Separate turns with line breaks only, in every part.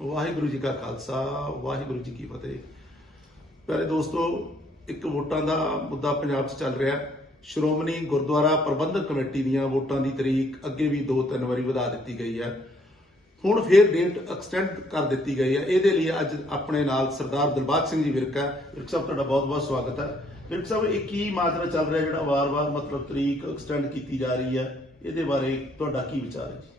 ਵਾਹਿਗੁਰੂ ਜੀ ਕਾ ਖਾਲਸਾ, ਵਾਹਿਗੁਰੂ ਜੀ ਕੀ ਫਤਿਹ। ਪਿਆਰੇ ਦੋਸਤੋ, ਇੱਕ ਵੋਟਾਂ ਦਾ ਮੁੱਦਾ ਪੰਜਾਬ 'ਚ ਚੱਲ ਰਿਹਾ। ਸ਼੍ਰੋਮਣੀ ਗੁਰਦੁਆਰਾ ਪ੍ਰਬੰਧਕ ਕਮੇਟੀ ਦੀਆਂ ਵੋਟਾਂ ਦੀ ਤਰੀਕ ਅੱਗੇ ਵੀ 2-3 ਵਾਰੀ ਵਧਾ ਦਿੱਤੀ ਗਈ ਹੈ। ਹੁਣ ਫੇਰ ਡੇਟ ਐਕਸਟੈਂਡ ਕਰ ਦਿੱਤੀ ਗਈ ਹੈ। ਇਹਦੇ ਲਈ ਅੱਜ ਆਪਣੇ ਨਾਲ ਸਰਦਾਰ ਦਿਲਬਾਗ ਸਿੰਘ ਜੀ ਵਿਰਕ ਹੈ। ਵਿਰਕ ਸਾਹਿਬ, ਤੁਹਾਡਾ ਬਹੁਤ-ਬਹੁਤ ਸਵਾਗਤ ਹੈ। ਵਿਰਕ ਸਾਹਿਬ, ਇਹ ਕੀ ਮਾਜਰਾ ਚੱਲ ਰਿਹਾ ਜਿਹੜਾ ਵਾਰ-ਵਾਰ ਮਤਲਬ ਤਰੀਕ ਐਕਸਟੈਂਡ ਕੀਤੀ ਜਾ ਰਹੀ ਹੈ? ਇਹਦੇ ਬਾਰੇ ਤੁਹਾਡਾ ਕੀ ਵਿਚਾਰ ਹੈ ਜੀ?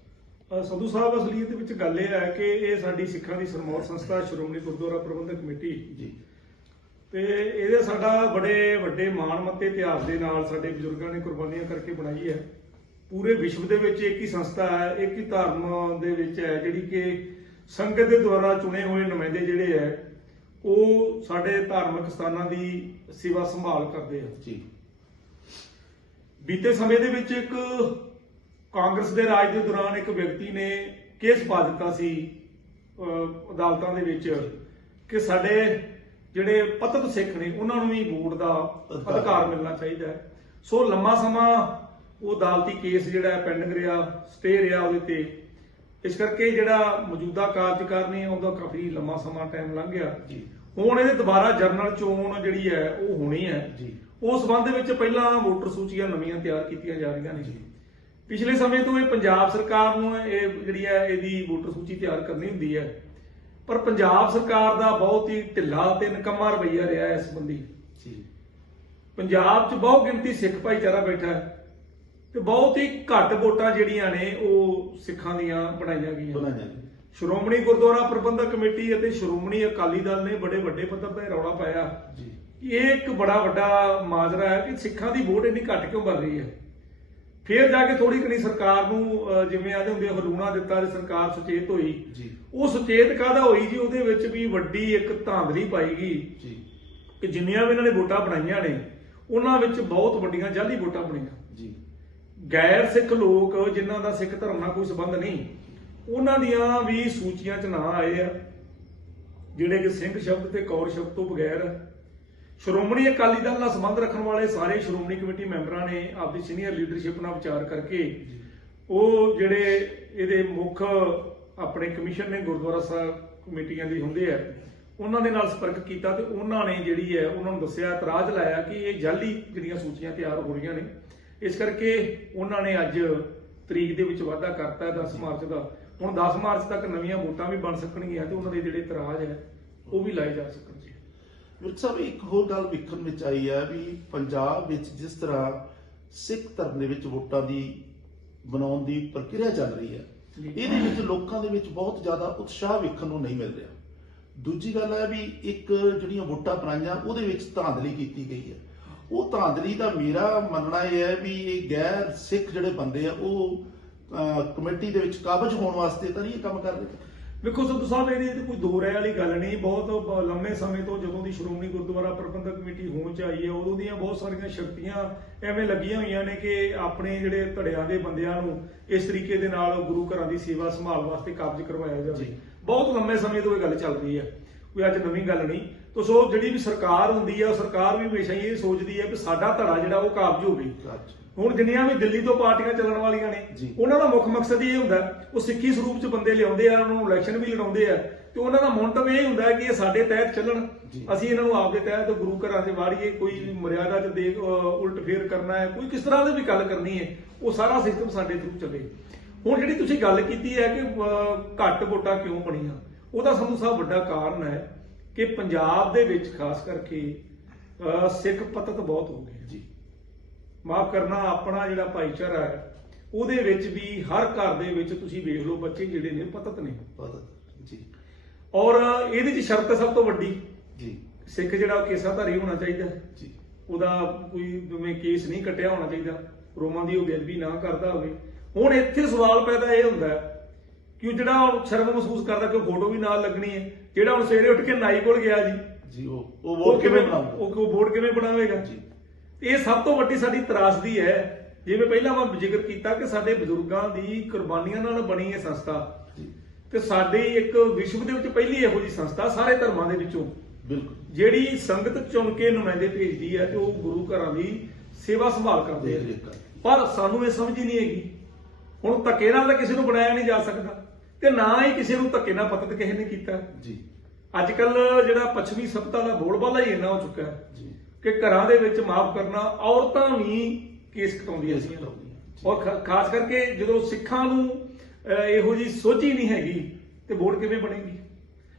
ਸੰਧੂ ਸਾਹਿਬ ਅਸਲੀਅਤ ਵਿੱਚ ਗੱਲ ਇਹ ਹੈ ਕਿ ਇਹ ਸਾਡੀ ਸਿੱਖਾਂ ਦੀ ਸਰਮੌਰ ਸੰਸਥਾ ਸ਼੍ਰੋਮਣੀ ਗੁਰਦੁਆਰਾ ਪ੍ਰਬੰਧਕ ਕਮੇਟੀ।
ਜੀ।
ਤੇ ਇਹਦੇ ਸਾਡਾ ਬੜੇ ਵੱਡੇ ਮਾਣ ਮੱਤੇ ਇਤਿਹਾਸ ਦੇ ਨਾਲ ਸਾਡੇ ਬਜ਼ੁਰਗਾਂ ਨੇ ਕੁਰਬਾਨੀਆਂ ਕਰਕੇ ਬਣਾਈ ਹੈ। ਪੂਰੇ ਵਿਸ਼ਵ ਦੇ ਵਿੱਚ ਇੱਕ ਹੀ ਸੰਸਥਾ ਹੈ ਇੱਕ ਹੀ ਧਰਮ ਦੇ ਵਿੱਚ ਹੈ ਜਿਹੜੀ ਕਿ ਸੰਗਤ ਦੇ ਦੁਆਰਾ ਚੁਣੇ ਹੋਏ ਨੁਮਾਇੰਦੇ ਜਿਹੜੇ ਹੈ ਉਹ ਸਾਡੇ ਧਾਰਮਿਕ ਸਥਾਨਾਂ ਦੀ ਸੇਵਾ ਸੰਭਾਲ ਕਰਦੇ ਆ।
ਜੀ।
ਬੀਤੇ ਸਮੇਂ ਦੇ ਵਿੱਚ ਇੱਕ ਕਾਂਗਰਸ ਦੇ ਰਾਜ ਦੇ ਦੌਰਾਨ ਇੱਕ ਵਿਅਕਤੀ ਨੇ ਕੇਸ ਪਾ ਦਿੱਤਾ ਸੀ ਅਦਾਲਤਾਂ ਦੇ ਵਿੱਚ ਕਿ ਸਾਡੇ ਜਿਹੜੇ ਪਤਤ ਸਿੱਖ ਨੇ ਉਹਨਾਂ ਨੂੰ ਵੀ ਵੋਟ ਦਾ
ਅਧਿਕਾਰ
ਮਿਲਣਾ ਚਾਹੀਦਾ ਹੈ। ਸੋ ਲੰਮਾ ਸਮਾਂ ਉਹ ਅਦਾਲਤੀ ਕੇਸ ਜਿਹੜਾ ਪੈਂਡਿੰਗ ਰਿਹਾ ਸਟੇ ਰਿਹਾ ਉਹਦੇ ਤੇ। ਇਸ ਕਰਕੇ ਜਿਹੜਾ ਮੌਜੂਦਾ ਕਾਰਜਕਾਰਨੀ ਹੈ ਉਹਦਾ ਕਾਫੀ ਲੰਮਾ ਸਮਾਂ ਟਾਈਮ ਲੰਘ ਗਿਆ।
ਜੀ।
ਹੁਣ ਇਹਦੇ ਦੁਬਾਰਾ ਜਰਨਲ ਚੋਣ ਜਿਹੜੀ ਹੈ ਉਹ ਹੋਣੀ ਹੈ।
ਜੀ।
ਉਸ ਸੰਬੰਧ ਵਿੱਚ ਪਹਿਲਾਂ ਵੋਟਰ ਸੂਚੀਆਂ ਨਵੀਆਂ ਤਿਆਰ ਕੀਤੀਆਂ ਜਾ ਰਹੀਆਂ ਨੇ। ਪਿਛਲੇ ਸਮੇਂ ਤੋਂ ਇਹ ਪੰਜਾਬ ਸਰਕਾਰ ਨੂੰ ਇਹ ਜਿਹੜੀ ਹੈ ਇਹਦੀ ਵੋਟਰ ਸੂਚੀ ਤਿਆਰ ਕਰਨੀ ਹੁੰਦੀ ਹੈ। ਪਰ ਪੰਜਾਬ ਸਰਕਾਰ ਦਾ ਬਹੁਤ ਹੀ ਢਿੱਲਾ ਤੇ ਨਿਕੰਮਾ ਰਵੱਈਆ ਰਿਹਾ ਹੈ ਇਸ ਸੰਬੰਧੀ।
ਜੀ।
ਪੰਜਾਬ 'ਚ ਬਹੁਤ ਗਿਣਤੀ ਸਿੱਖ ਭਾਈਚਾਰਾ ਬੈਠਾ ਹੈ ਤੇ ਬਹੁਤ ਹੀ ਘੱਟ ਵੋਟਾਂ ਜਿਹੜੀਆਂ ਨੇ ਉਹ ਸਿੱਖਾਂ ਦੀਆਂ ਬਣਾਈਆਂ ਗਈਆਂ।
ਬਣਾਇਆ
ਸ਼੍ਰੋਮਣੀ ਗੁਰਦੁਆਰਾ ਪ੍ਰਬੰਧਕ ਕਮੇਟੀ ਅਤੇ ਸ਼੍ਰੋਮਣੀ ਅਕਾਲੀ ਦਲ ਨੇ ਬੜੇ ਵੱਡੇ ਪੱਧਰ ਤੇ ਰੌਲਾ ਪਾਇਆ
ਜੀ।
ਇਹ ਇੱਕ ਬੜਾ ਵੱਡਾ ਮਾਜਰਾ ਹੈ ਕਿ ਸਿੱਖਾਂ ਦੀ ਵੋਟ ਇੰਨੀ ਘੱਟ ਕਿਉਂ ਬਣ ਰਹੀ ਹੈ? ਫਿਰ ਜਾ ਕੇ ਥੋੜੀ ਕਣੀ ਸਰਕਾਰ ਨੂੰ ਜਿਵੇਂ ਆਦੇ ਹੁੰਦੇ ਹਲੂਣਾ ਦਿੱਤਾ ਤੇ ਸਰਕਾਰ ਸੁਚੇਤ ਹੋਈ।
ਜੀ।
ਉਹ ਸੁਚੇਤ ਕਾਹਦਾ ਹੋਈ ਜੀ? ਉਹਦੇ ਵਿੱਚ ਵੀ ਵੱਡੀ ਇੱਕ ਧਾਂਦਲੀ ਪਾਈ ਗਈ।
ਜੀ।
ਕਿ ਜਿੰਨੀਆਂ ਵੀ ਇਹਨਾਂ ਨੇ ਵੋਟਾਂ ਬਣਾਈਆਂ ਨੇ ਉਹਨਾਂ ਵਿੱਚ ਬਹੁਤ ਵੱਡੀਆਂ ਜਾਲੀ ਵੋਟਾਂ ਬਣੀਆਂ।
ਜੀ।
ਗੈਰ ਸਿੱਖ ਲੋਕ ਜਿਨ੍ਹਾਂ ਦਾ ਸਿੱਖ ਧਰਮ ਨਾਲ ਕੋਈ ਸੰਬੰਧ ਨਹੀਂ ਉਹਨਾਂ ਦੀਆਂ ਵੀ ਸੂਚੀਆਂ 'ਚ ਨਾਂ ਆਏ ਆ ਜਿਹੜੇ ਕਿ ਸਿੰਘ ਸ਼ਬਦ ਤੇ ਕੌਰ ਸ਼ਬਦ ਤੋਂ ਬਗੈਰ। ਸ਼੍ਰੋਮਣੀ ਅਕਾਲੀ ਦਲ ਨਾਲ ਸੰਬੰਧ ਰੱਖਣ ਵਾਲੇ ਸਾਰੇ ਸ਼੍ਰੋਮਣੀ ਕਮੇਟੀ ਮੈਂਬਰਾਂ ਨੇ ਆਪਦੀ ਸੀਨੀਅਰ ਲੀਡਰਸ਼ਿਪ ਨਾਲ ਵਿਚਾਰ ਕਰਕੇ ਉਹ ਜਿਹੜੇ ਇਹਦੇ ਮੁੱਖ ਆਪਣੇ ਕਮਿਸ਼ਨ ਨੇ ਗੁਰਦੁਆਰਾ ਸਾਹਿਬ ਕਮੇਟੀਆਂ ਦੇ ਹੁੰਦੇ ਆ, ਉਹਨਾਂ ਦੇ ਨਾਲ ਸੰਪਰਕ ਕੀਤਾ ਤੇ ਉਹਨਾਂ ਨੇ ਜਿਹੜੀ ਹੈ, ਉਹਨਾਂ ਨੂੰ ਦੱਸਿਆ, ਇਤਰਾਜ਼ ਲਾਇਆ ਕਿ ਇਹ ਜਾਲੀ ਜਿਹੜੀਆਂ ਸੂਚੀਆਂ ਤਿਆਰ ਹੋ ਰਹੀਆਂ ਨੇ। ਇਸ ਕਰਕੇ ਉਹਨਾਂ ਨੇ ਅੱਜ ਤਰੀਕ ਦੇ ਵਿੱਚ ਵਾਅਦਾ ਕਰਤਾ ਹੈ 10 ਮਾਰਚ ਦਾ। ਹੁਣ 10 ਮਾਰਚ ਤੱਕ ਨਵੀਆਂ ਵੋਟਾਂ ਵੀ ਬਣ ਸਕਣਗੀਆਂ ਤੇ ਉਹਨਾਂ ਦੇ ਜਿਹੜੇ ਇਤਰਾਜ਼ ਹੈ, ਉਹ ਵੀ ਲਾਏ ਜਾ ਸਕਣਗੇ।
ਵਿਰਕ ਸਾਹਿਬ ਇੱਕ ਹੋਰ ਗੱਲ ਵਿਖਣ ਵਿੱਚ ਆਈ ਹੈ ਵੀ ਪੰਜਾਬ ਵਿੱਚ ਜਿਸ ਤਰ੍ਹਾਂ ਸਿੱਖ ਧਰਮ ਦੇ ਵਿੱਚ ਵੋਟਾਂ ਦੀ ਬਣਾਉਣ ਦੀ ਪ੍ਰਕਿਰਿਆ ਚੱਲ ਰਹੀ ਹੈ, ਇਹਦੇ ਵਿੱਚ ਲੋਕਾਂ ਦੇ ਵਿੱਚ ਬਹੁਤ ਜ਼ਿਆਦਾ ਉਤਸ਼ਾਹ ਵੇਖਣ ਨੂੰ ਨਹੀਂ ਮਿਲ ਰਿਹਾ। ਦੂਜੀ ਗੱਲ ਹੈ ਵੀ ਇੱਕ ਜਿਹੜੀਆਂ ਵੋਟਾਂ ਬਣਾਈਆਂ ਉਹਦੇ ਵਿੱਚ ਧਾਂਦਲੀ ਕੀਤੀ ਗਈ ਹੈ। ਉਹ ਧਾਂਦਲੀ ਦਾ ਮੇਰਾ ਮੰਨਣਾ ਇਹ ਹੈ ਵੀ ਇਹ ਗੈਰ ਸਿੱਖ ਜਿਹੜੇ ਬੰਦੇ ਆ, ਉਹ ਕਮੇਟੀ ਦੇ ਵਿੱਚ ਕਾਬਜ ਹੋਣ ਵਾਸਤੇ ਤਾਂ ਨਹੀਂ ਇਹ ਕੰਮ ਕਰ ਰਹੇ।
ਵੇਖੋ ਸੰਧੂ ਸਾਹਿਬ ਇਹਦੀ ਤੇ ਕੋਈ ਦੋ ਰਾਏ ਵਾਲੀ ਗੱਲ ਨਹੀਂ ਬਹੁਤ ਲੰਮੇ ਸਮੇਂ ਤੋਂ ਜਦੋਂ ਦੀ ਸ਼੍ਰੋਮਣੀ ਗੁਰਦੁਆਰਾ ਪ੍ਰਬੰਧਕ ਕਮੇਟੀ ਹੋਂਦ ਚ ਆਈ ਹੈ ਉਦੋਂ ਦੀਆਂ ਬਹੁਤ ਸਾਰੀਆਂ ਸ਼ਕਤੀਆਂ ਐਵੇਂ ਲੱਗੀਆਂ ਹੋਈਆਂ ਨੇ ਕਿ ਆਪਣੇ ਜਿਹੜੇ ਧੜਿਆਂ ਦੇ ਬੰਦਿਆਂ ਨੂੰ ਇਸ ਤਰੀਕੇ ਦੇ ਨਾਲ ਗੁਰੂ ਘਰਾਂ ਦੀ ਸੇਵਾ ਸੰਭਾਲ ਵਾਸਤੇ ਕਾਬਜ ਕਰਵਾਇਆ ਜਾਵੇ। ਬਹੁਤ ਲੰਮੇ ਸਮੇਂ ਤੋਂ ਇਹ ਗੱਲ ਚੱਲ ਰਹੀ ਹੈ ਕੋਈ ਅੱਜ ਨਵੀਂ ਗੱਲ ਨਹੀਂ। ਤੋ ਸੋ ਜਿਹੜੀ ਵੀ ਸਰਕਾਰ ਹੁੰਦੀ ਹੈ ਉਹ ਸਰਕਾਰ ਵੀ ਹਮੇਸ਼ਾ ਹੀ ਇਹ ਸੋਚਦੀ ਹੈ ਕਿ ਸਾਡਾ ਧੜਾ ਜਿਹੜਾ ਉਹ ਕਾਬਜ ਹੋਵੇ। ਹੁਣ ਜਿੰਨੀਆਂ ਵੀ ਦਿੱਲੀ ਤੋਂ ਪਾਰਟੀਆਂ ਚੱਲਣ ਵਾਲੀਆਂ ਨੇ। ਉਹਨਾਂ ਦਾ ਮੁੱਖ ਮਕਸਦ ਇਹ ਹੁੰਦਾ ਉਹ ਸਿੱਖੀ ਸਰੂਪ ਚ ਬੰਦੇ ਲਿਆਉਂਦੇ ਆ ਉਹਨਾਂ ਨੂੰ ਇਲੈਕਸ਼ਨ ਵੀ ਲੜਾਉਂਦੇ ਆ ਤੇ ਉਹਨਾਂ ਦਾ ਮੋਟਿਵ ਇਹ ਹੁੰਦਾ ਕਿ ਇਹ ਸਾਡੇ ਤਹਿਤ ਚੱਲਣ। ਅਸੀਂ ਇਹਨਾਂ ਨੂੰ ਆਪਦੇ ਤਹਿਤ ਗੁਰੂ ਘਰਾਂ 'ਚ ਵਾੜੀਏ ਕੋਈ ਮਰਿਆਦਾ 'ਚ ਅਹ ਉਲਟ ਫੇਰ ਕਰਨਾ ਹੈ ਕੋਈ ਕਿਸ ਤਰ੍ਹਾਂ ਦੀ ਵੀ ਗੱਲ ਕਰਨੀ ਹੈ ਉਹ ਸਾਰਾ ਸਿਸਟਮ ਸਾਡੇ ਥਰੂ ਚੱਲੇ ਹੁਣ ਜਿਹੜੀ ਤੁਸੀਂ ਗੱਲ ਕੀਤੀ ਹੈ ਕਿ ਘੱਟ ਵੋਟਾਂ ਕਿਉਂ ਬਣੀਆਂ ਉਹਦਾ ਸਾਨੂੰ ਸਭ ਵੱਡਾ ਕਾਰਨ ਹੈ ਕਿ ਪੰਜਾਬ ਦੇ ਵਿੱਚ ਖਾਸ ਕਰਕੇ ਸਿੱਖ ਪਤਤ ਬਹੁਤ ਹੋ ਗਏ
ਜੀ
ਮਾਫ ਕਰਨਾ ਆਪਣਾ ਜਿਹੜਾ ਭਾਈਚਾਰਾ ਹੈ ਉਹਦੇ ਵਿੱਚ ਵੀ ਹਰ ਘਰ ਦੇ ਵਿੱਚ ਤੁਸੀਂ ਵੇਖ ਲਓ ਬੱਚੇ ਜਿਹੜੇ ਨੇ ਪਤਤ ਨੇ।
ਜੀ।
ਔਰ ਇਹਦੇ 'ਚ ਸ਼ਰਤ ਸਭ ਤੋਂ ਵੱਡੀ।
ਜੀ।
ਸਿੱਖ ਜਿਹੜਾ ਕੇਸਾਧਾਰੀ ਹੋਣਾ ਚਾਹੀਦਾ।
ਜੀ।
ਉਹਦਾ ਕੋਈ ਜਿਵੇਂ ਕੇਸ ਨਹੀਂ ਕੱਟਿਆ ਹੋਣਾ ਚਾਹੀਦਾ। ਰੋਮਾਂ ਦੀ ਉਹ ਬੇਅਦਬੀ ਨਾ ਕਰਦਾ ਹੋਵੇ। ਹੁਣ ਇੱਥੇ ਸਵਾਲ ਪੈਦਾ ਇਹ ਹੁੰਦਾ ਕਿ ਉਹ ਜਿਹੜਾ ਹੁਣ ਸ਼ਰਮ ਮਹਿਸੂਸ ਕਰਦਾ ਕਿ ਫੋਟੋ ਵੀ ਨਾਲ ਲੱਗਣੀ ਹੈ ਜਿਹੜਾ ਹੁਣ ਸਵੇਰੇ ਉੱਠ ਕੇ ਨਾਈ ਕੋਲ ਗਿਆ ਜੀ
ਜੀ ਉਹ ਉਹ ਵੋਟ ਕਿਵੇਂ ਬਣਾਉਂਦਾ
ਉਹ ਉਹ ਵੋਟ ਕਿਵੇਂ ਬਣਾਵੇਗਾ?
ਜੀ।
ਇਹ ਸਭ ਤੋਂ ਵੱਡੀ ਸਾਡੀ ਤਰਾਸਦੀ ਹੈ। ਜਿਵੇਂ ਪਹਿਲਾਂ ਮੈਂ ਜ਼ਿਕਰ ਕੀਤਾ ਕਿ ਸਾਡੇ ਬਜ਼ੁਰਗਾਂ ਦੀ ਕੁਰਬਾਨੀਆਂ ਨਾਲ ਬਣੀ ਇਹ ਸੰਸਥਾ। ਤੇ ਸਾਡੀ ਇੱਕ ਵਿਸ਼ਵ ਦੇ ਵਿੱਚ ਪਹਿਲੀ ਇਹੋ ਜੀ ਸੰਸਥਾ ਸਾਰੇ ਧਰਮਾਂ ਦੇ ਵਿੱਚੋਂ।
ਬਿਲਕੁਲ।
ਜਿਹੜੀ ਸੰਗਤ ਚੁਣ ਕੇ ਨੁਮਾਇੰਦੇ ਭੇਜਦੀ ਹੈ ਤੇ ਉਹ ਗੁਰੂ ਘਰਾਂ ਦੀ ਸੇਵਾ ਸੰਭਾਲ ਕਰਦੇ ਆ ਪਰ ਸਾਨੂੰ ਇਹ ਸਮਝ ਹੀ ਨਹੀਂ ਹੈਗੀ। ਹੁਣ ਧੱਕੇ ਨਾਲ ਤਾਂ ਕਿਸੇ ਨੂੰ ਬਣਾਇਆ ਨਹੀਂ ਜਾ ਸਕਦਾ। ਤੇ ਨਾ ਹੀ ਕਿਸੇ ਨੂੰ ਧੱਕੇ ਨਾਲ ਪਤਤ ਕਿਸੇ ਨੇ ਕੀਤਾ।
ਜੀ।
ਅੱਜ ਕੱਲ ਜਿਹੜਾ ਪੱਛਮੀ ਸਭਤਾ ਦਾ ਬੋਲਬਾਲਾ ਹੀ ਇੰਨਾ ਹੋ ਚੁੱਕਾ ਹੈ।
ਜੀ।
ਕਿ ਘਰਾਂ ਦੇ ਵਿੱਚ ਮਾਫ ਕਰਨਾ ਔਰਤਾਂ ਵੀ ਕੇਸ ਕਟਾਉਂਦੀਆਂ ਸੀ। ਔਰ ਖਾਸ ਕਰਕੇ ਜਦੋਂ ਸਿੱਖਾਂ ਨੂੰ ਇਹੋ ਜੀ ਸੋਝੀ ਨਹੀਂ ਹੈਗੀ ਤੇ ਵੋਟ ਕਿਵੇਂ ਬਣੇਗੀ?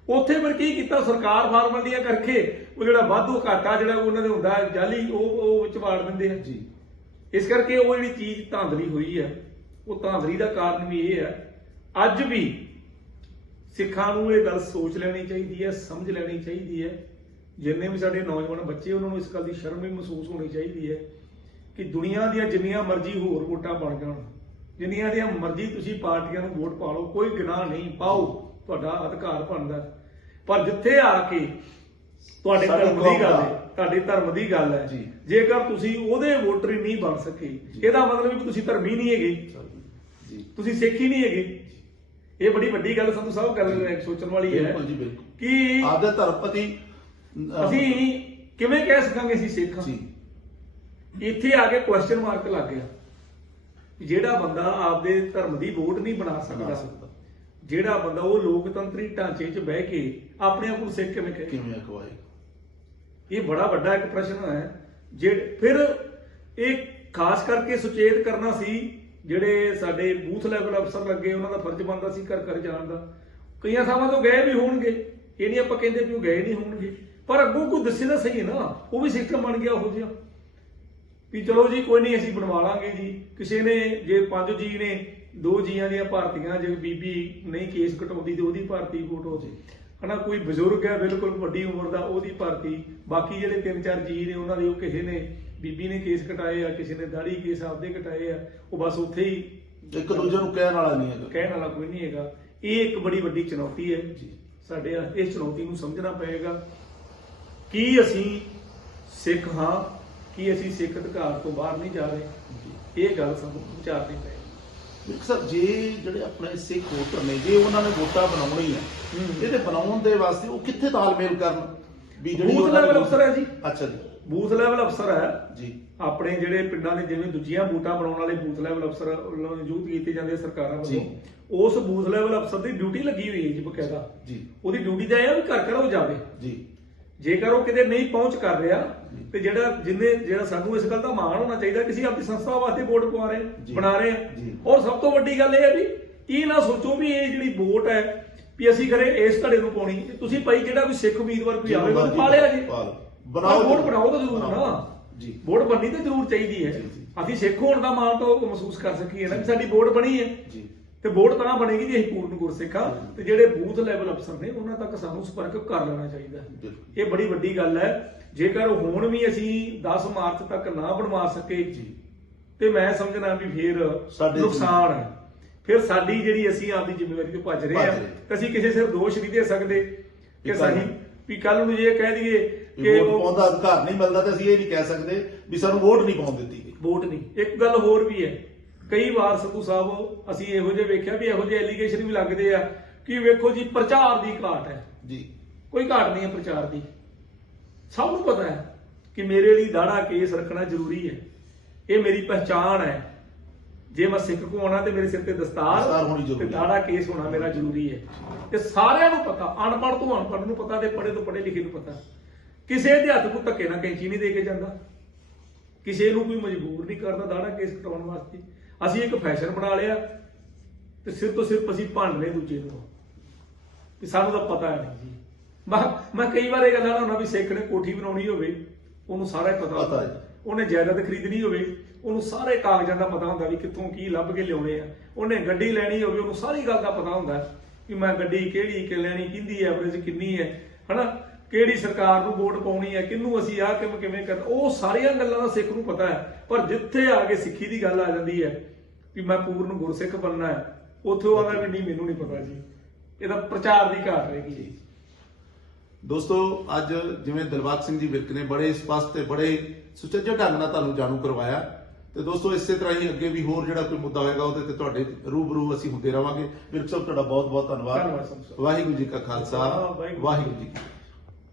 ਉੱਥੇ ਫਿਰ ਕੀ ਕੀਤਾ? ਸਰਕਾਰ ਫਾਰਮਲੀਆਂ ਕਰਕੇ ਉਹ ਜਿਹੜਾ ਵਾਧੂ ਘਾਟਾ ਜਿਹੜਾ ਉਹਨਾਂ ਦੇ ਹੁੰਦਾ ਜਾਲੀ ਉਹ ਉਹ ਵਿੱਚ ਵਾੜ ਦਿੰਦੇ ਆ।
ਜੀ।
ਇਸ ਕਰਕੇ ਉਹ ਜਿਹੜੀ ਚੀਜ਼ ਧਾਂਦਲੀ ਹੋਈ ਹੈ ਉਹ ਧਾਂਦਲੀ ਦਾ ਕਾਰਨ ਵੀ ਇਹ ਹੈ ਅੱਜ ਵੀ ਸਿੱਖਾਂ ਨੂੰ ਇਹ ਗੱਲ ਸੋਚ ਲੈਣੀ ਚਾਹੀਦੀ ਹੈ ਸਮਝ ਲੈਣੀ ਚਾਹੀਦੀ ਹੈ ਜਿੰਨੇ ਵੀ ਸਾਡੇ ਨੌਜਵਾਨ ਬੱਚੇ ਉਹਨਾਂ ਨੂੰ ਇਸ ਗੱਲ ਦੀ ਸ਼ਰਮ ਵੀ ਮਹਿਸੂਸ ਹੋਣੀ ਚਾਹੀਦੀ ਹੈ ਕਿ ਦੁਨੀਆ ਦੀਆਂ ਜਿੰਨੀਆਂ ਮਰਜ਼ੀ ਹੋਰ ਵੋਟਾਂ ਬਣ ਜਾਣ ਜਿੰਨੀਆਂ ਦੀਆਂ ਮਰਜ਼ੀ ਤੁਸੀਂ ਪਾਰਟੀਆਂ ਨੂੰ ਵੋਟ ਪਾ ਲਓ ਕੋਈ ਗੁਨਾਹ ਨਹੀਂ ਪਾਓ ਤੁਹਾਡਾ ਅਧਿਕਾਰ ਬਣਦਾ। ਪਰ ਜਿੱਥੇ ਆ ਕੇ ਤੁਹਾਡੇ ਧਰਮ ਦੀ ਗੱਲ। ਹੈ ਤੁਹਾਡੇ ਧਰਮ ਦੀ ਗੱਲ ਹੈ
ਜੀ।
ਜੇਕਰ ਤੁਸੀਂ ਉਹਦੇ ਵੋਟਰ ਹੀ ਨਹੀਂ ਬਣ ਸਕੇ ਇਹਦਾ ਮਤਲਬ ਵੀ ਤੁਸੀਂ ਧਰਮੀ ਨਹੀਂ ਹੈਗੇ
ਜੀ
ਤੁਸੀਂ ਸਿੱਖ ਹੀ ਨਹੀਂ ਹੈਗੇ ਇਹ ਬੜੀ ਵੱਡੀ ਗੱਲ ਸੰਧੂ ਸਾਹਿਬ ਗੱਲ ਸੋਚਣ ਵਾਲੀ ਹੈ
ਬਿਲਕੁਲ ਜੀ ਬਿਲਕੁਲ
ਕਿ
ਆਦੇ ਧਰਮਪਤੀ
ਅਸੀਂ ਕਿਵੇਂ ਕਹਿ ਸਕਾਂਗੇ ਅਸੀਂ ਸਿੱਖ ਹਾਂ?
ਜੀ।
ਇੱਥੇ ਆ ਕੇ ਕੁਐਸਚਨ ਮਾਰਕ ਲੱਗ ਗਿਆ। ਜਿਹੜਾ ਬੰਦਾ ਆਪਦੇ ਧਰਮ ਦੀ ਵੋਟ ਨਹੀਂ ਬਣਾ ਸਕਦਾ ਜਿਹੜਾ ਬੰਦਾ ਉਹ ਲੋਕਤੰਤਰੀ ਢਾਂਚੇ 'ਚ ਬਹਿ ਕੇ ਆਪਣੇ ਆਪ ਨੂੰ ਸਿੱਖ ਕਿਵੇਂ ਕਹੇ?
ਕਿਵੇਂ ਅਖਵਾਏ
ਇਹ ਬੜਾ ਵੱਡਾ ਇੱਕ ਪ੍ਰਸ਼ਨ ਹੈ। ਜੇ ਫਿਰ ਇਹ ਖਾਸ ਕਰਕੇ ਸੁਚੇਤ ਕਰਨਾ ਸੀ ਜਿਹੜੇ ਸਾਡੇ ਬੂਥ ਲੈਵਲ ਅਫਸਰ ਲੱਗੇ ਉਹਨਾਂ ਦਾ ਫਰਜ਼ ਬਣਦਾ ਸੀ ਘਰ ਘਰ ਜਾਣ ਦਾ। ਕਈਆਂ ਥਾਵਾਂ ਤੋਂ ਗਏ ਵੀ ਹੋਣਗੇ। ਇਹ ਨਹੀਂ ਆਪਾਂ ਕਹਿੰਦੇ ਵੀ ਉਹ ਗਏ ਨਹੀਂ ਹੋਣਗੇ। ਪਰ ਅੱਗੋਂ ਕੋਈ ਦੱਸੇ ਤਾਂ ਸਹੀ ਨਾ ਉਹ ਵੀ ਸਿਸਟਮ ਬਣ ਗਿਆ ਉਹ ਜਿਹਾ। ਵੀ ਚਲੋ ਜੀ ਕੋਈ ਨਹੀਂ ਅਸੀਂ ਬਣਵਾ ਲਾਂਗੇ ਜੀ। ਕਿਸੇ ਨੇ ਜੇ ਪੰਜ ਜੀ ਨੇ ਦੋ ਜੀਆਂ ਦੀਆਂ ਭਾਰਤੀਆਂ ਜੇ ਬੀਬੀ ਨਹੀਂ ਕੇਸ ਕਟਾਉਂਦੀ ਤੇ ਉਹਦੀ ਭਾਰਤੀ ਹੋ ਜੇ ਹਨਾ ਕੋਈ ਬਜ਼ੁਰਗ ਹੈ ਬਿਲਕੁਲ ਵੱਡੀ ਉਮਰ ਦਾ ਉਹਦੀ ਭਾਰਤੀ। ਬਾਕੀ ਜਿਹੜੇ ਤਿੰਨ ਚਾਰ ਜੀ ਨੇ ਉਹਨਾਂ ਦੇ ਉਹ ਕਿਸੇ ਨੇ ਬੀਬੀ ਨੇ ਕੇਸ ਕਟਾਏ ਆ ਕਿਸੇ ਨੇ ਦਾੜੀ ਕੇਸ ਆਪਦੇ ਕਟਾਏ ਆ ਉਹ ਬਸ ਉੱਥੇ ਹੀ
ਇੱਕ ਦੂਜੇ ਨੂੰ ਕਹਿਣ ਵਾਲਾ ਨਹੀਂ ਹੈਗਾ।
ਕਹਿਣ ਵਾਲਾ ਕੋਈ ਨਹੀਂ ਹੈਗਾ। ਇਹ ਇੱਕ ਬੜੀ ਵੱਡੀ ਚੁਣੌਤੀ ਹੈ ਸਾਡੇ ਇਸ ਚੁਣੌਤੀ ਨੂੰ ਸਮਝਣਾ ਪਏਗਾ। ਕੀ ਅਸੀਂ ਸਿੱਖ ਹਾਂ ਕੀ ਅਸੀਂ ਸਿੱਖ ਅਧਿਕਾਰ ਤੋਂ ਬਾਹਰ ਨਹੀਂ ਜਾ ਰਹੇ? ਇਹ ਗੱਲ ਸਾਨੂੰ ਵਿਚਾਰਨੀ
ਇੱਕ ਸਰ ਜੇ ਜਿਹੜੇ ਆਪਣੇ ਸਿੱਖ ਵੋਟਰ ਨੇ ਜੇ ਉਹਨਾਂ ਨੇ ਵੋਟਾਂ ਬਣਾਉਣੀ ਹੈ
ਹੂੰ।
ਇਹਦੇ ਬਣਾਉਣ ਦੇ ਵਾਸਤੇ ਉਹ ਕਿੱਥੇ ਤਾਲਮੇਲ ਕਰਨ? ਵੀ
ਬੂਥ
ਉਹਨਾਂ
ਲੈਵਲ ਅਫਸਰ ਹੈ ਜੀ।
ਅੱਛਾ ਜੀ।
ਬੂਥ ਲੈਵਲ ਅਫਸਰ ਹੈ।
ਜੀ।
ਆਪਣੇ ਜਿਹੜੇ ਪਿੰਡਾਂ ਦੇ ਜਿਵੇਂ ਦੂਜੀਆਂ ਬੂਟਾਂ ਬਣਾਉਣ ਵਾਲੇ ਬੂਥ ਲੈਵਲ ਅਫਸਰ ਵੱਲੋਂ ਨਿਯੁਕਤ ਕੀਤੇ ਜਾਂਦੇ ਆ ਸਰਕਾਰਾਂ ਵੱਲੋਂ। ਉਸ ਬੂਥ ਲੈਵਲ ਅਫਸਰ ਦੀ ਡਿਊਟੀ ਲੱਗੀ ਹੋਈ ਹੈ ਜੀ ਬਕਾਇਦਾ।
ਜੀ।
ਉਹਦੀ ਡਿਊਟੀ ਦਾ ਇਹ ਆ ਵੀ ਘਰ ਘਰ ਉਹ ਜਾਵੇ।
ਜੀ।
ਜੇਕਰ ਉਹ ਕਿਤੇ ਨਹੀਂ ਪਹੁੰਚ ਕਰ ਰਿਹਾ ਤੇ ਜਿਹੜਾ ਜਿੰਨੇ ਜਿਹੜਾ ਸਾਨੂੰ ਇਸ ਗੱਲ ਦਾ ਮਾਣ ਹੋਣਾ ਚਾਹੀਦਾ ਕਿ ਅਸੀਂ ਆਪਣੀ ਸੰਸਥਾ ਵਾਸਤੇ ਵੋਟ ਪਵਾ ਰਹੇ। ਬਣਾ ਰਹੇ। ਔਰ ਸਭ ਤੋਂ ਵੱਡੀ ਗੱਲ ਇਹ ਹੈ ਵੀ ਇਹ ਨਾ ਸੋਚੋ ਵੀ ਇਹ ਜਿਹੜੀ ਵੋਟ ਹੈ ਵੀ ਅਸੀਂ ਕਰੇ ਇਸ ਧੜੇ ਨੂੰ ਪਾਉਣੀ ਤੁਸੀਂ ਭਾਈ ਜਿਹੜਾ ਵੀ ਸਿੱਖ ਉਮੀਦਵਾਰ ਕੋਈ ਆਵੇ ਉਹ ਪਾ ਲਿਆ ਜੀ। ਬਣਾਓ ਵੋਟ ਬਣਾਓ ਤਾਂ ਜ਼ਰੂਰ। ਨਾ
ਜੀ
ਵੋਟ ਬਣਨੀ ਤਾਂ ਜ਼ਰੂਰ ਚਾਹੀਦੀ ਹੈ। ਅਸੀਂ ਸਿੱਖ ਹੋਣ ਦਾ ਮਾਣ ਤਾਂ ਮਹਿਸੂਸ ਕਰ ਸਕੀਏ ਨਾ ਕਿ ਸਾਡੀ ਵੋਟ ਬਣੀ ਹੈ
ਜੀ
ਤੇ ਵੋਟ ਤਾਂ ਬਣੇਗੀ ਜੇ ਅਸੀਂ ਪੂਰਨ ਗੁਰਸਿੱਖ ਹਾਂ ਤੇ ਜਿਹੜੇ ਬੂਥ ਲੈਵਲ ਅਫਸਰ ਨੇ ਉਹਨਾਂ ਤੱਕ ਸਾਨੂੰ ਸੰਪਰਕ ਕਰ ਲੈਣਾ ਚਾਹੀਦਾ ਹੈ। ਇਹ ਬੜੀ ਵੱਡੀ ਗੱਲ ਹੈ। ਜੇਕਰ ਹੁਣ ਵੀ ਅਸੀਂ 10 ਮਾਰਚ ਤੱਕ ਨਾ ਬਣਵਾ ਸਕੇ
ਜੀ।
ਤੇ ਮੈਂ ਸਮਝਣਾ ਵੀ ਫੇਰ
ਸਾਡੇ
ਨੁਕਸਾਨ ਹੈ। ਫਿਰ ਸਾਡੀ ਜਿਹੜੀ ਅਸੀਂ ਆਪਦੀ ਜ਼ਿੰਮੇਵਾਰੀ ਤੋਂ ਭੱਜ ਰਹੇ
ਰਹੇ।
ਤੇ ਅਸੀਂ ਕਿਸੇ ਸਿਰ ਦੋਸ਼ ਨਹੀਂ ਦੇ ਸਕਦੇ ਕਿ ਸਾਡੀ ਵੀ ਕੱਲ ਨੂੰ ਜੇ ਕਹਿ ਦਈਏ
ਕਿ ਵੋਟ
ਉਹ
ਪਾਉਣ ਦਾ ਅਧਿਕਾਰ ਨਹੀਂ ਮਿਲਦਾ ਤੇ ਅਸੀਂ ਇਹ ਨਹੀਂ ਕਹਿ ਸਕਦੇ ਵੀ ਸਾਨੂੰ ਵੋਟ ਨਹੀਂ ਪਾਉਣ ਦਿੱਤੀ
ਵੋਟ ਨਹੀਂ। ਇੱਕ ਗੱਲ ਹੋਰ ਵੀ ਹੈ ਕਈ ਵਾਰ ਸਤੂ ਸਾਹਿਬ ਅਸੀਂ ਇਹੋ ਜਿਹੇ ਵੇਖਿਆ ਵੀ ਇਹੋ ਜਿਹੇ ਐਲੀਗੇਸ਼ਨ ਵੀ ਲੱਗਦੇ ਆ ਕਿ ਵੇਖੋ ਜੀ ਪ੍ਰਚਾਰ ਦੀ ਘਾਟ ਹੈ।
ਜੀ।
ਕੋਈ ਘਾਟ ਨਹੀਂ ਹੈ ਪ੍ਰਚਾਰ ਦੀ। ਸਭ ਨੂੰ ਪਤਾ ਹੈ ਕਿ ਮੇਰੇ ਲਈ ਦਾੜਾ ਕੇਸ ਰੱਖਣਾ ਜ਼ਰੂਰੀ ਹੈ। ਇਹ ਮੇਰੀ ਪਹਿਚਾਣ ਹੈ। ਜੇ ਮੈਂ ਸਿੱਖ ਕੋ ਆਉਣਾ ਤੇ ਮੇਰੇ ਸਿਰ ਤੇ
ਦਸਤਾਰ ਹੋਣੀ ਜ਼ਰੂਰੀ
ਤੇ
ਹੈ।
ਦਾੜਾ ਕੇਸ ਹੋਣਾ ਮੇਰਾ ਜ਼ਰੂਰੀ ਹੈ। ਤੇ ਸਾਰਿਆਂ ਨੂੰ ਪਤਾ ਅਨਪੜ੍ਹ ਤੋਂ ਅਨਪੜ੍ਹ ਨੂੰ ਪਤਾ ਤੇ ਪੜ੍ਹੇ ਤੋਂ ਪੜ੍ਹੇ ਲਿਖੇ ਨੂੰ ਪਤਾ। ਕਿਸੇ ਦੇ ਹੱਥ ਨੂੰ ਧੱਕੇ ਨਾਲ ਕੈਂਚੀ ਨਹੀਂ ਦੇ ਕੇ ਜਾਂਦਾ। ਕਿਸੇ ਨੂੰ ਕੋਈ ਮਜਬੂਰ ਨਹੀਂ ਕਰਦਾ ਦਾੜਾ ਕੇਸ ਕਟਾਉਣ ਵਾਸਤੇ। ਅਸੀਂ ਇੱਕ ਫੈਸ਼ਨ ਬਣਾ ਲਿਆ ਤੇ ਸਿਰ ਤੋਂ ਸਿਰਫ ਅਸੀਂ ਭੰਡਨੇ ਦੂਜੇ ਨੂੰ। ਵੀ ਸਾਨੂੰ ਤਾਂ ਪਤਾ ਨਹੀਂ ਜੀ। ਮੈਂ ਮੈਂ ਕਈ ਵਾਰ ਇਹ ਗੱਲਾਂ ਨਾ ਵੀ ਸਿੱਖ ਨੇ ਕੋਠੀ ਬਣਾਉਣੀ ਹੋਵੇ ਉਹਨੂੰ ਸਾਰਾ ਪਤਾ ਹੁੰਦਾ। ਉਹਨੇ ਜਾਇਦਾਦ ਖਰੀਦਣੀ ਹੋਵੇ ਉਹਨੂੰ ਸਾਰੇ ਕਾਗਜ਼ਾਂ ਦਾ ਪਤਾ ਹੁੰਦਾ ਵੀ ਕਿੱਥੋਂ ਕੀ ਲੱਭ ਕੇ ਲਿਆਉਣੇ ਆ। ਉਹਨੇ ਗੱਡੀ ਲੈਣੀ ਹੋਵੇ ਉਹਨੂੰ ਸਾਰੀ ਗੱਲ ਦਾ ਪਤਾ ਹੁੰਦਾ ਕਿ ਮੈਂ ਗੱਡੀ ਕਿਹੜੀ ਕਿ ਲੈਣੀ ਕਿੰਦੀ ਐਵਰੇਜ ਕਿੰਨੀ ਹੈ ਹਨਾ? ਕਿਹੜੀ ਸਰਕਾਰ ਨੂੰ ਵੋਟ ਪਾਉਣੀ ਹੈ ਕਿਹਨੂੰ ਅਸੀਂ ਆਹ ਕਿਵੇਂ ਕਿਵੇਂ ਕਰਨਾ ਉਹ ਸਾਰੀਆਂ ਗੱਲਾਂ ਦਾ ਸਿੱਖ ਨੂੰ ਪਤਾ ਹੈ। ਪਰ ਜਿੱਥੇ ਆ ਕੇ ਸਿੱਖੀ ਦੀ ਗੱਲ ਆ ਜਾਂਦੀ ਹੈ ਕਿ ਮੈਂ ਪੂਰਨ ਗੁਰਸਿੱਖ ਬਣਨਾ ਹੈ ਉੱਥੇ ਉਹ ਵੀ ਨਹੀਂ ਮੈਨੂੰ ਨਹੀਂ ਪਤਾ ਜੀ। ਇਹਦਾ ਪ੍ਰਚਾਰ ਦੀ ਘਾਟ ਰਹੇਗੀ ਜੀ।
ਦੋਸਤੋ ਅੱਜ ਜਿਵੇਂ ਦਿਲਬਾਗ ਸਿੰਘ ਜੀ ਵਿਰਕ ਨੇ ਬੜੇ ਸਪਸ਼ਟ ਤੇ ਬੜੇ ਸੁਚੱਜੇ ਢੰਗ ਨਾਲ ਤੁਹਾਨੂੰ ਜਾਣੂ ਕਰਵਾਇਆ ਤੇ ਦੋਸਤੋ ਇਸੇ ਤਰ੍ਹਾਂ ਹੀ ਅੱਗੇ ਵੀ ਹੋਰ ਜਿਹੜਾ ਕੋਈ ਮੁੱਦਾ ਹੋਏਗਾ ਉਹਦੇ ਤੇ ਤੁਹਾਡੇ ਰੂਬਰੂ ਅਸੀਂ ਹੁੰਦੇ ਰਵਾਂਗੇ। ਵਿਰਕ ਸਾਹਿਬ ਤੁਹਾਡਾ ਬਹੁਤ ਬਹੁਤ ਧੰਨਵਾਦ। ਵਾਹਿਗੁਰੂ ਜੀ ਕਾ ਖਾਲਸਾ।
ਵਾਹਿਗੁਰੂ ਜੀ ਕੀ